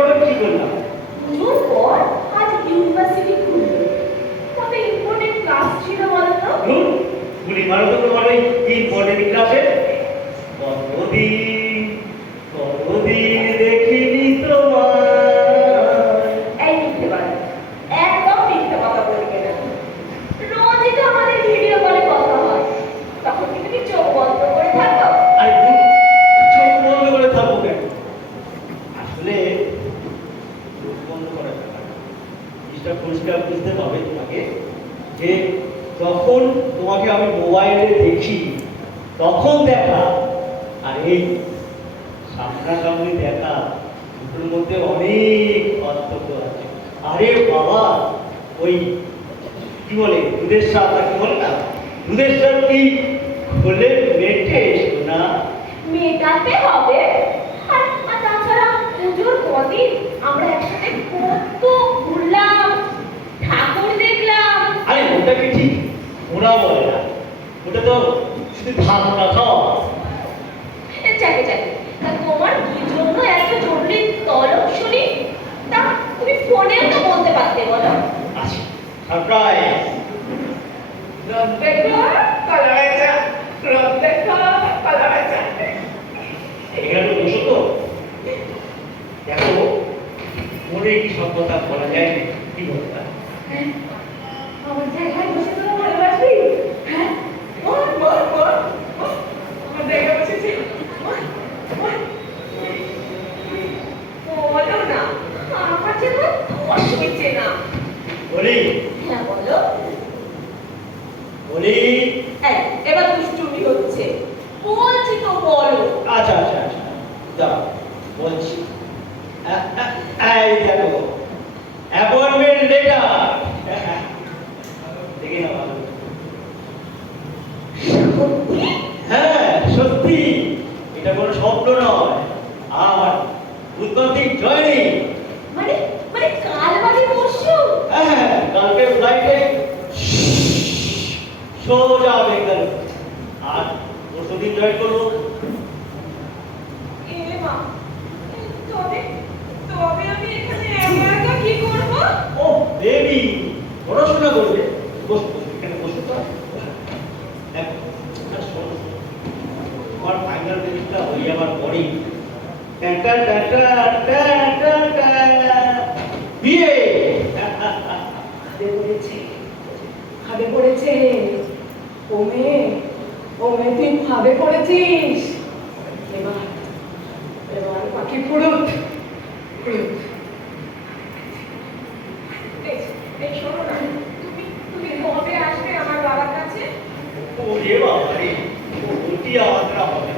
আবার কি করলাম? পুজোর পর আজ ইউনিভার্সিটি খুললো, কত ইম্পর্টেন্ট ক্লাস ছিল বলো তো? গুলি মারো তো তোমার ওই ইম্পর্টেন্ট ক্লাসে। কতদিন কতদিন দেখিনি তোমার। এই মিথ্যে কথা, একদম মিথ্যে কথা বলবে না। রোজই তো আমাদের ভিডিও কলে কথা হয়, তখন কি তুমি চোখ বন্ধ করে থাকো? আরে চোখ বন্ধ করে থাকবো কেন? আসলে চোখ বন্ধ করা যাবে না। জিনিসটা পরিষ্কার বুঝতে হবে তোমাকে যে যখন তোমাকে আমি মোবাইলে দেখি তখন দেখা আর এই সামনাসামনি দেখা দুটোর মধ্যে অনেক পার্থক্য আছে। আরে বাবা, ওই কি বলে দুধের সাপ না কি বলে না, দুধের সাপ কি বলে মেটে না? মেটাতে হবে। আর তাছাড়া পুজোর কদিন আমরা একসাথে কত ঘুরলাম, ঠাকুর দেখলাম। আরে ওটাকে ঠিক ওরা বলে না, ওটা তো শুধু ধারণা খাওয়া। যাকে যাকে, তা তোমার কি জন্য এত জরুরি তলব শুনি? তা তুমি ফোনেও তো বলতে পারতে বলো। আচ্ছা, সারপ্রাইজ। এখানে তো বসো তো, দেখো মনে কি সব কথা বলা যায়, কি বলতে আমার জায়গায় বসে তোরা ভালোবাসবি? হ্যাঁ, বল বল বল। আমার জায়গায় বসেছি, বলো না, আমার যেন দোষ হয়েছে না। বলি হ্যাঁ বলো। বলি এবার দুষ্টুমি হচ্ছে, বলছি তো বলো। আচ্ছা আচ্ছা আচ্ছা, দাঁড়াও বলছি। এই দেখো অ্যাপয়েন্টমেন্ট লেটার, দেখে নাও ভালো। সত্যি? হ্যাঁ সত্যি, এটা কোনো স্বপ্ন নয়। আর উদ্যোগিক জয়নিং। মানে মানে কাল বাদে পরশু? হ্যাঁ, কালকে ফ্লাইটে সোজা বেঙ্গালুরু, আর পরশুদিন জয়েন করবো। এ মা, তবে তবে আমি এখানে একা একা কি করব? ও বেবি, পড়াশোনা করবে। বসো বসো, এখানে বসো তো। দেখো, আর শোনো, আমার ফাইনাল রেজাল্টটা হয়ে যাওয়ার পরেই বিয়ে। ভাবে পড়েছে ওমে, ওমে তুই ভাবে পড়েছিস। এবার এবার বাকি ফুরুত ফুরুত। এই শোনো না, তুমি তুমি কবে আসবে আমার বাবার কাছে? ওরে বাবা রে, ওটি আওয়াজটা হবে।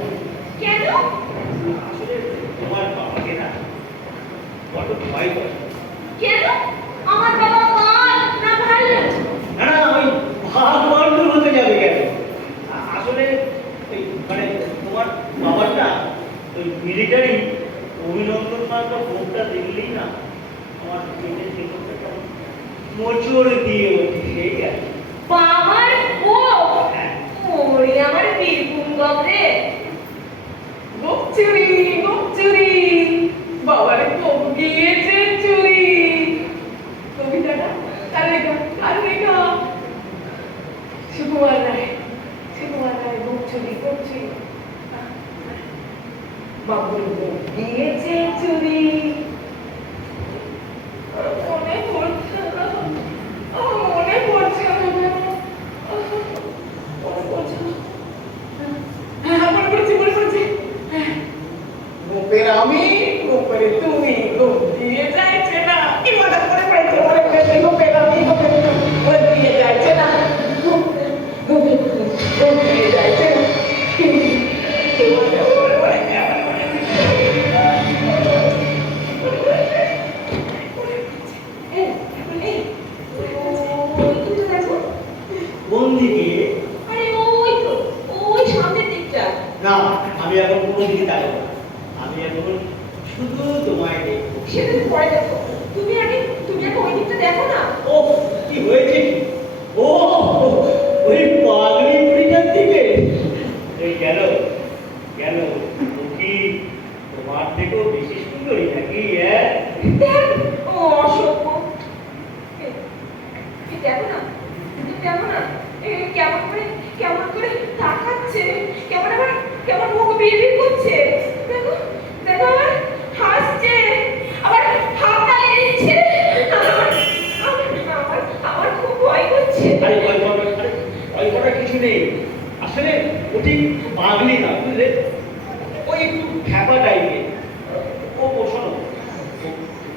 কেন? আসলে তোমার বাবাকে না বড্ড ভয় করে। কেন? আমার বাবা মার না ভালো? না না, ওই ভাগ বন্ধ হতে যাবে কেন? আসলে ওই মানে তোমার বাবারটা ওই মিলিটারি অভিনন্দন মার্কা ফোনটা দেখলেই না আমার পেটের ভেতরটা মোচড় দিয়ে ওঠে, সেই আর কি। বাবার বউ? ওরে আমার বীরভূম গবরে। গোপচুরি গোপচুরি, বাবারে কোপ গিয়েছে চুরি। কবিতাটা কার লেখা? কার লেখা? সুকুমার রায়। সুকুমার রায় গোপচুরি গোপচুরি। বাবুর কোপ গিয়েছে চুরি। মনে পড়ছে না, মনে পড়ছে না, মনে পড়ছে না। হ্যাঁ মনে পড়ছে, মনে পড়ছে। গোপের আমি, গোপের তুমি, গোপ দিয়ে যাইছে না। কি মনে পড়ে পড়েছে, মনে পড়েছে। গোপের আমি, গোপের তুমি, গোপ দিয়ে যাইছে না। গোপের গোপ দিয়ে যাইছে না। কি মনে পড়ে পড়েছে, কোন দিকে? আরে ওই তো, ওই সামনের দিকটা। না, আমি এখন কোনো দিকে তাকাবো না। আমি এখন শুধু তোমায় দেখবো। সেটা তো পরে দেখো, তুমি আগে ওই দিকটা দেখো না। ও কি হয়েছে? ও ওই পাগলি বুড়িটার দিকে। এই গেল গেল, ও কি তোমার থেকেও বেশি সুন্দরী নাকি? দেখ ও অসভ্য দেখো না দেখো না কেমন করে তাকাচ্ছে কেমন মুখ বিড়বিড় করছে দেখো দেখো আবার হাসছে আবার হাততালি দিচ্ছে আমার খুব ভয় করছে আরে ভয় করার কিছু নেই। আসলে ও ঠিক পাগলি না, বুঝলে? ওই একটু খ্যাপা টাইপের। ও শোনো,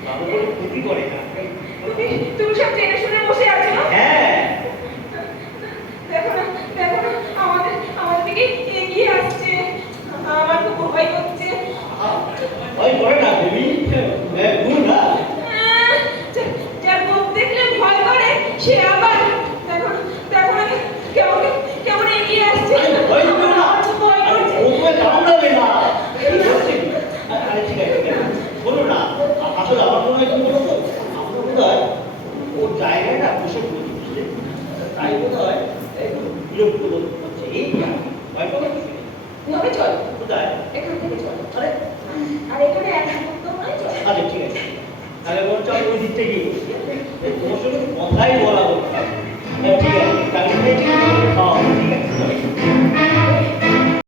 ভালো করে ক্ষতি করে না। তুমি সব জেনে শুনে বসে আছো না হ্যাঁ, দেখো না আমাদের দিকে এগিয়ে আসছে আমার খুব ভয় করছে ভয় করে না তুমি, ভুল না। যার মুখ দেখলে ভয় করে সে আবার দেখো না কেমন এগিয়ে আসছে আরে ভয় করো না, আমার খুব ভয় করছে ও তোমায় কামড়াবে না। আরে ঠিক আছে, বলো না। আসলে আমার মনে হয় কি বলো তো, আমার মনে হয় ওর জায়গায় না বসে পড়ি, বুঝলে? তাই মনে হয় একটু বিরক্ত বোধ করছে। এই ভয় করার কিছু নেই। তবে চল কোথায়? এখান থেকে চল আরে আর এখানে এক সপ্তাহ নয় চল আচ্ছা ঠিক আছে, তাহলে বলছো আমি ওই দিকটা গিয়ে বসি। তোমার